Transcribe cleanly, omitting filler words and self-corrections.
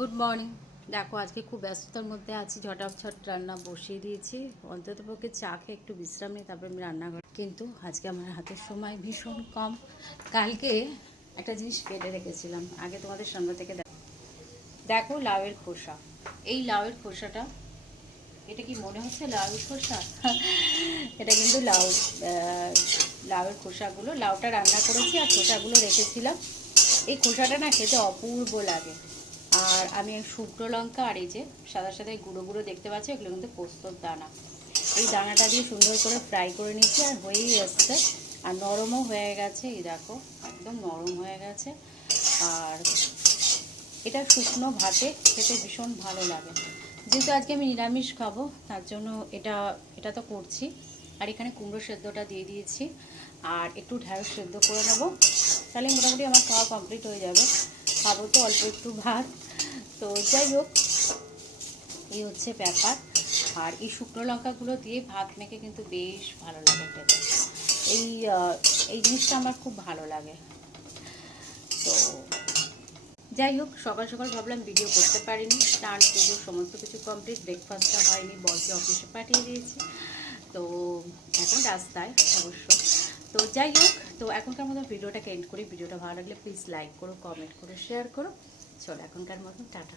Good morning. দেখো আজকে খুব ব্যস্ততার মধ্যে আছি, ঝটাফট রান্না বসিয়ে দিয়েছি। অন্ততপক্ষে চা খেয়ে একটু বিশ্রাম নিই, তারপরে আমি রান্না করি। কিন্তু আজকে আমার হাতের সময় ভীষণ কম। কালকে একটা জিনিস কেটে রেখেছিলাম, আগে তোমাদের সামনে থেকে দেখো লাউয়ের খোসা। এই লাউয়ের খোসাটা, এটা কি মনে হচ্ছে লাউয়ের খোসা? এটা কিন্তু লাউয়ের খোসাগুলো, লাউটা রান্না করেছি আর খোসাগুলো রেখেছিলাম। এই খোসাটা না খেতে অপূর্ব লাগে। আর আমি শুকনো লঙ্কা আর এই যে সাদা সাদা গুঁড়ো গুঁড়ো দেখতে পাচ্ছি, এগুলো কিন্তু পোস্তর দানা। এই দানাটা দিয়ে সুন্দর করে ফ্রাই করে নিচ্ছি, আর হয়েই আসছে। আর নরমও হয়ে গেছে, এই দেখো একদম নরম হয়ে গেছে। আর এটা শুকনো ভাতে খেতে ভীষণ ভালো লাগে। যেহেতু আজকে আমি নিরামিষ খাবো, তার জন্য এটা এটা তো করছি। আর এখানে কুমড়ো সেদ্ধটা দিয়ে দিয়েছি, আর একটু ঢ্যাঁড়স সেদ্ধ করে নেবো, তাহলে মোটামুটি আমার খাওয়া কমপ্লিট হয়ে যাবে। খাবো তো অল্প একটু ভাত। তো যাই হোক, এই হচ্ছে ব্যাপার। আর এই শুকনো লঙ্কাগুলো দিয়ে ভাত মেখে কিন্তু বেশ ভালো লাগে খেতে। এই এই জিনিসটা আমার খুব ভালো লাগে। তো যাই হোক, সকাল সকাল ভাবলাম ভিডিও করতে পারিনি, স্নান পুজো সমস্ত কিছু কমপ্লিট, ব্রেকফাস্টটা হয়নি, বলকে অফিসে পাঠিয়ে দিয়েছি। তো এখন রাস্তায় অবশ্য। তো যাই হোক, তো এখনকার মতো ভিডিওটাকে এন্ড করি। ভিডিওটা ভালো লাগলে প্লিজ লাইক করো, কমেন্ট করো, শেয়ার করো। চলো এখনকার মতো টাটা।